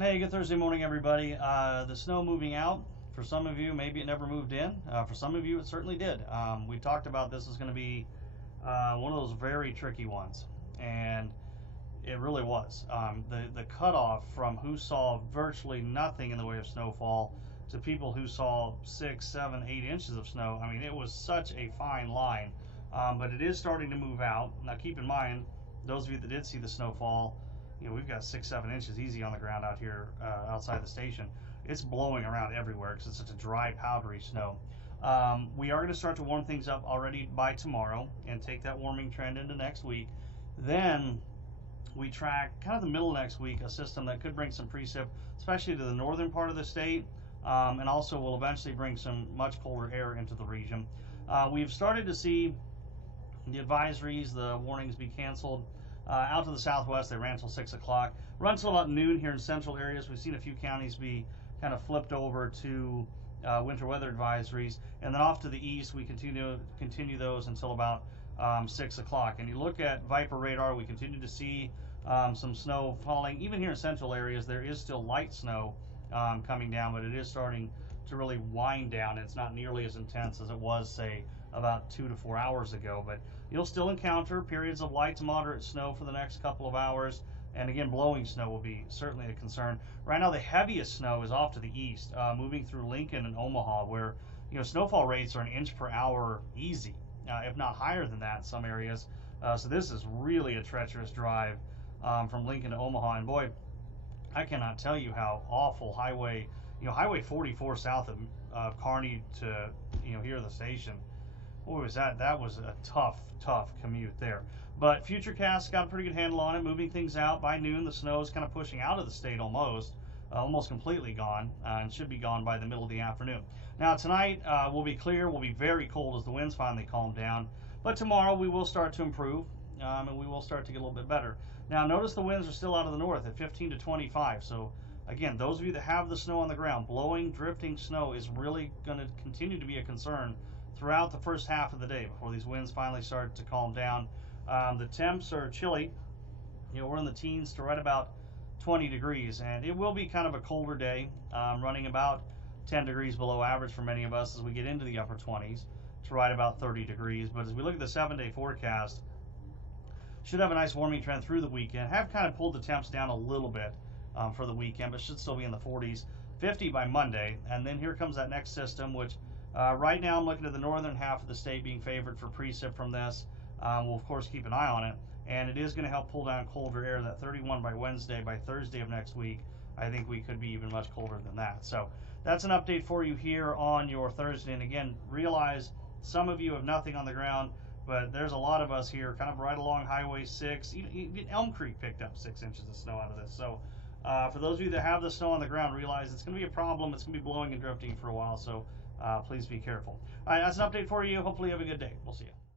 Hey, good Thursday morning, everybody. The snow moving out. For some of you, maybe it never moved in. For some of you, it certainly did. We talked about this is going to be one of those very tricky ones, and it really was. The cutoff from who saw virtually nothing in the way of snowfall to people who saw 6, 7, 8 inches of snow. I mean, it was such a fine line, but it is starting to move out. Now, keep in mind, those of you that did see the snowfall, we've got 6, 7 inches easy on the ground out here outside the station. It's blowing around everywhere because it's such a dry, powdery snow. We are going to start to warm things up already by tomorrow and take that warming trend into next week. Then we track kind of the middle of next week a system that could bring some precip, especially to the northern part of the state, and also will eventually bring some much colder air into the region. We've started to see the advisories, the warnings be canceled. Out to the southwest, they ran until 6 o'clock. Run until about noon here in central areas. We've seen a few counties be kind of flipped over to winter weather advisories. And then off to the east, we continue those until about 6 o'clock. And you look at Viper radar, we continue to see some snow falling. Even here in central areas, there is still light snow coming down, but it is starting to really wind down. It's not nearly as intense as it was, say, about 2 to 4 hours ago, but you'll still encounter periods of light to moderate snow for the next couple of hours. And again, blowing snow will be certainly a concern. Right now, the heaviest snow is off to the east, moving through Lincoln and Omaha, where snowfall rates are an inch per hour easy, if not higher than that in some areas. So this is really a treacherous drive from Lincoln to Omaha. And boy, I cannot tell you how awful Highway 44 south of Kearney to here at the station. Boy, was that was a tough commute there. But Futurecast got a pretty good handle on it, moving things out. By noon, the snow is kind of pushing out of the state almost completely gone, and should be gone by the middle of the afternoon. Now tonight will be clear, will be very cold as the winds finally calm down. But tomorrow we will start to improve, and we will start to get a little bit better. Now notice the winds are still out of the north at 15 to 25. So again, those of you that have the snow on the ground, blowing, drifting snow is really going to continue to be a concern throughout the first half of the day before these winds finally start to calm down. The temps are chilly. We're in the teens to right about 20 degrees, and it will be kind of a colder day, running about 10 degrees below average for many of us as we get into the upper 20s to right about 30 degrees. But as we look at the 7-day forecast, should have a nice warming trend through the weekend. Have kind of pulled the temps down a little bit for the weekend, but should still be in the 40s, 50 by Monday. And then here comes that next system, which right now I'm looking at the northern half of the state being favored for precip from this. We'll of course keep an eye on it, and it is going to help pull down colder air. That 31 by Wednesday. By Thursday of next week, I think we could be even much colder than that. So that's an update for you here on your Thursday. And again, realize some of you have nothing on the ground, but there's a lot of us here kind of right along Highway 6. Even Elm Creek picked up 6 inches of snow out of this. So for those of you that have the snow on the ground, realize it's going to be a problem. It's going to be blowing and drifting for a while, so please be careful. All right, that's an update for you. Hopefully you have a good day. We'll see you.